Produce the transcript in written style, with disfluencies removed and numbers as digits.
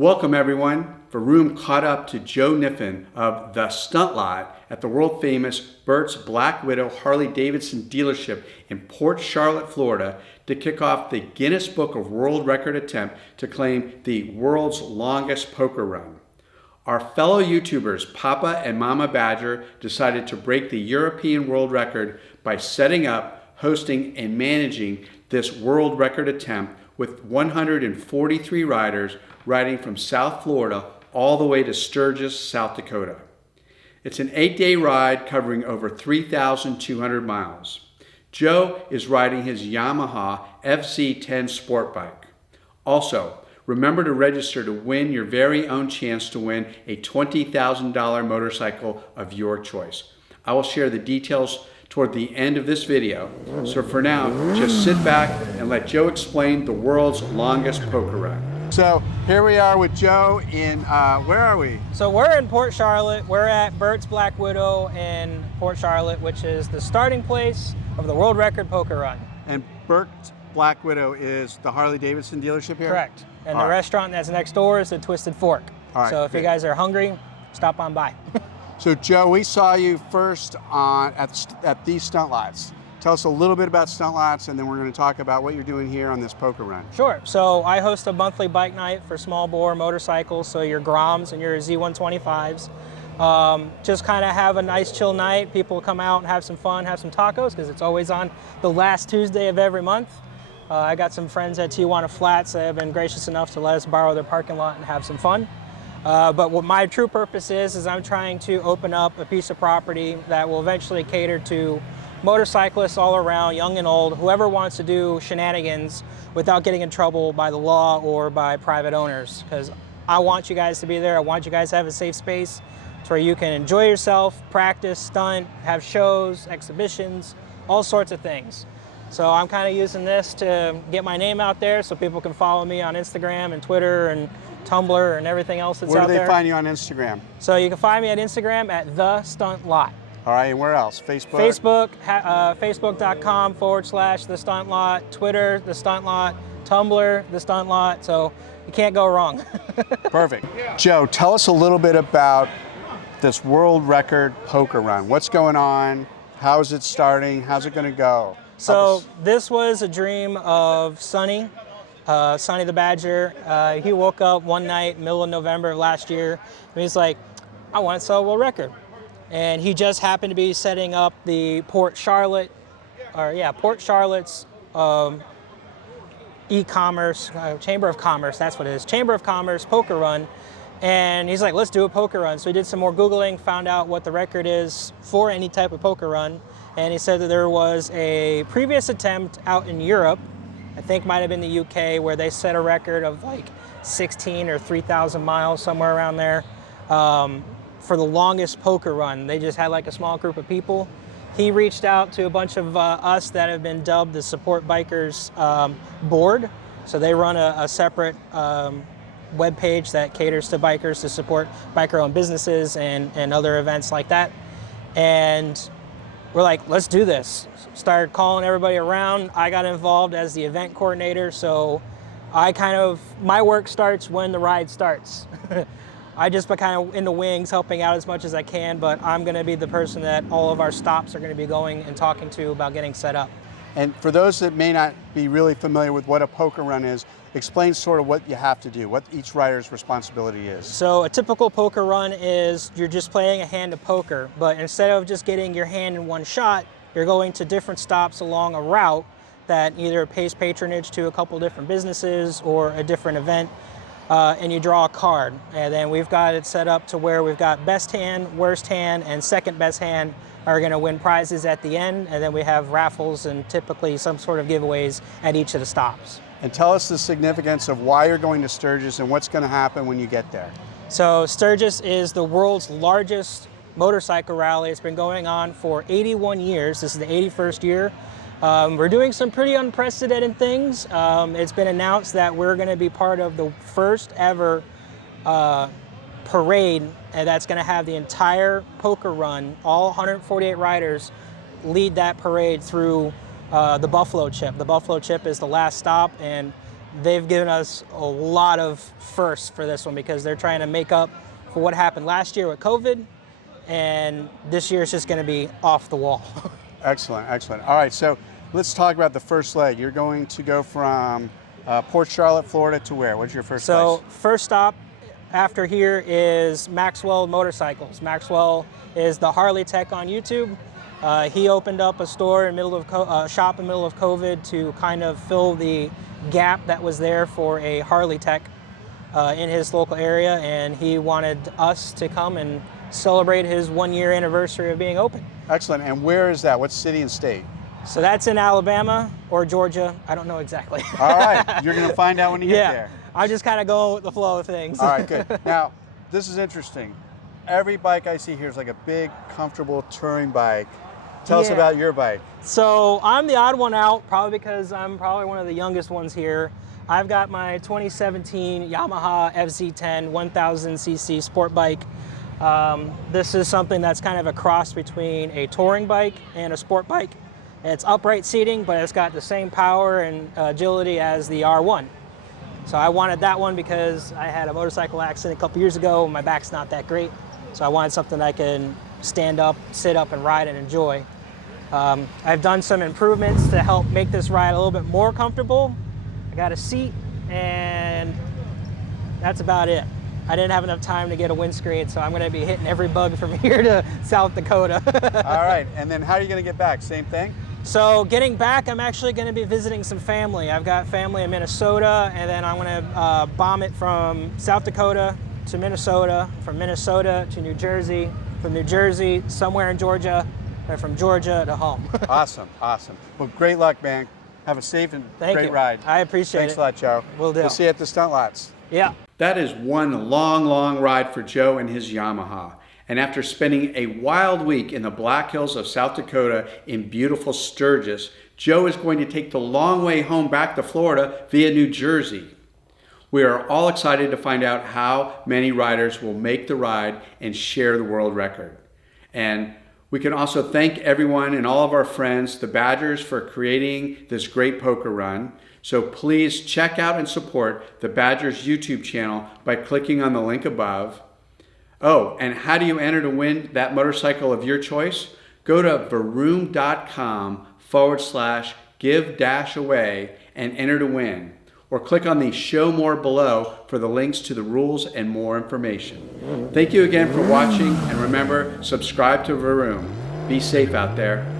Welcome everyone. Vaarroom caught up to Joe Niffen of the Stunt Lot at the world famous Burt's Black Widow Harley-Davidson dealership in Port Charlotte, Florida to kick off the Guinness Book of World Record attempt to claim the world's longest poker run. Our fellow YouTubers Papa and Mama Badger decided to break the European world record by setting up, hosting, and managing this world record attempt with 143 riders riding from South Florida all the way to Sturgis, South Dakota. It's an 8-day ride covering over 3,200 miles. Joe is riding his Yamaha FC10 sport bike. Also, remember to register to win your very own chance to win a $20,000 motorcycle of your choice. I will share the details toward the end of this video. So for now, just sit back and let Joe explain the world's longest poker run. So here we are with Joe in, where are we? So we're in Port Charlotte. We're at Burt's Black Widow in Port Charlotte, which is the starting place of the world record poker run. And Burt's Black Widow is the Harley-Davidson dealership here? Correct. And the restaurant that's next door is the Twisted Fork. So if you guys are hungry, stop on by. So Joe, we saw you first at these stunt lots. Tell us a little bit about stunt lots, and then we're going to talk about what you're doing here on this poker run. Sure. So I host a monthly bike night for small bore motorcycles, so your Groms and your Z125s. Just kind of have a nice chill night. People come out and have some fun, have some tacos, because it's always on the last Tuesday of every month. I got some friends at Tijuana Flats that have been gracious enough to let us borrow their parking lot and have some fun. But what my true purpose is I'm trying to open up a piece of property that will eventually cater to motorcyclists all around, young and old, whoever wants to do shenanigans without getting in trouble by the law or by private owners. Because I want you guys to be there. I want you guys to have a safe space where you can enjoy yourself, practice, stunt, have shows, exhibitions, all sorts of things. So I'm kind of using this to get my name out there so people can follow me on Instagram and Twitter and Tumblr and everything else that's out there. Where do they find you on Instagram? So you can find me at Instagram at The Stunt Lot. All right, and where else? Facebook? Facebook.com/The Stunt Lot, Twitter, The Stunt Lot, Tumblr, The Stunt Lot, so you can't go wrong. Perfect. Joe, tell us a little bit about this world record poker run. What's going on? How's it starting? How's it going to go? So this was a dream of Sonny the Badger. He woke up one night, middle of November of last year, and he's like, I want to sell a world record. And he just happened to be setting up the Port Charlotte's e-commerce, Chamber of Commerce, that's what it is, Chamber of Commerce poker run. And he's like, let's do a poker run. So he did some more Googling, found out what the record is for any type of poker run. And he said that there was a previous attempt out in Europe, I think might have been the UK, where they set a record of like 16 or 3,000 miles, somewhere around there. For the longest poker run. They just had like a small group of people. He reached out to a bunch of us that have been dubbed the Support Bikers board. So they run a separate web page that caters to bikers to support biker-owned businesses and other events like that. And we're like, let's do this. Started calling everybody around. I got involved as the event coordinator. So my work starts when the ride starts. I just been kind of in the wings, helping out as much as I can, but I'm going to be the person that all of our stops are going to be going and talking to about getting set up. And for those that may not be really familiar with what a poker run is, explain sort of what you have to do, what each rider's responsibility is. So a typical poker run is you're just playing a hand of poker, but instead of just getting your hand in one shot, you're going to different stops along a route that either pays patronage to a couple different businesses or a different event. And you draw a card, and then we've got it set up to where we've got best hand, worst hand, and second best hand are going to win prizes at the end, and then we have raffles and typically some sort of giveaways at each of the stops. And tell us the significance of why you're going to Sturgis and what's going to happen when you get there. So Sturgis is the world's largest motorcycle rally. It's been going on for 81 years. This is the 81st year. We're doing some pretty unprecedented things. It's been announced that we're going to be part of the first ever parade, and that's going to have the entire poker run, all 148 riders lead that parade through the Buffalo Chip. The Buffalo Chip is the last stop, and they've given us a lot of firsts for this one because they're trying to make up for what happened last year with COVID, and this year it's just going to be off the wall. Excellent, excellent. All right, so let's talk about the first leg. You're going to go from Port Charlotte, Florida to where? What's your first place? So first stop after here is Maxwell Motorcycles. Maxwell is the Harley tech on YouTube. He opened up a store in shop in the middle of COVID to kind of fill the gap that was there for a Harley tech in his local area, and he wanted us to come and celebrate his 1-year anniversary of being open. Excellent. And where is that? What city and state? So that's in Alabama or Georgia. I don't know exactly. All right. You're going to find out when you get there. I'm just kind of going with the flow of things. All right, good. Now, this is interesting. Every bike I see here is like a big, comfortable touring bike. Tell us about your bike. So I'm the odd one out, probably because I'm probably one of the youngest ones here. I've got my 2017 Yamaha FZ10 1000cc sport bike. This is something that's kind of a cross between a touring bike and a sport bike. It's upright seating, but it's got the same power and agility as the R1. So I wanted that one because I had a motorcycle accident a couple years ago. My back's not that great. So I wanted something I can stand up, sit up, and ride and enjoy. I've done some improvements to help make this ride a little bit more comfortable. I got a seat, and that's about it. I didn't have enough time to get a windscreen, so I'm going to be hitting every bug from here to South Dakota. All right, and then how are you going to get back? Same thing? So getting back, I'm actually going to be visiting some family. I've got family in Minnesota, and then I'm going to bomb it from South Dakota to Minnesota, from Minnesota to New Jersey, from New Jersey somewhere in Georgia, and from Georgia to home. Awesome, awesome. Well, great luck, man. Have a safe and great ride. I appreciate Thanks a lot, Joe. Will do. We'll see you at the stunt lots. Yeah. That is one long, long ride for Joe and his Yamaha. And after spending a wild week in the Black Hills of South Dakota in beautiful Sturgis, Joe is going to take the long way home back to Florida via New Jersey. We are all excited to find out how many riders will make the ride and share the world record. And we can also thank everyone and all of our friends, the Badgers, for creating this great poker run. So please check out and support the Badgers YouTube channel by clicking on the link above. Oh, and how do you enter to win that motorcycle of your choice? Go to vaarroom.com/give-away and enter to win. Or click on the show more below for the links to the rules and more information. Thank you again for watching, and remember, subscribe to Vaarroom. Be safe out there.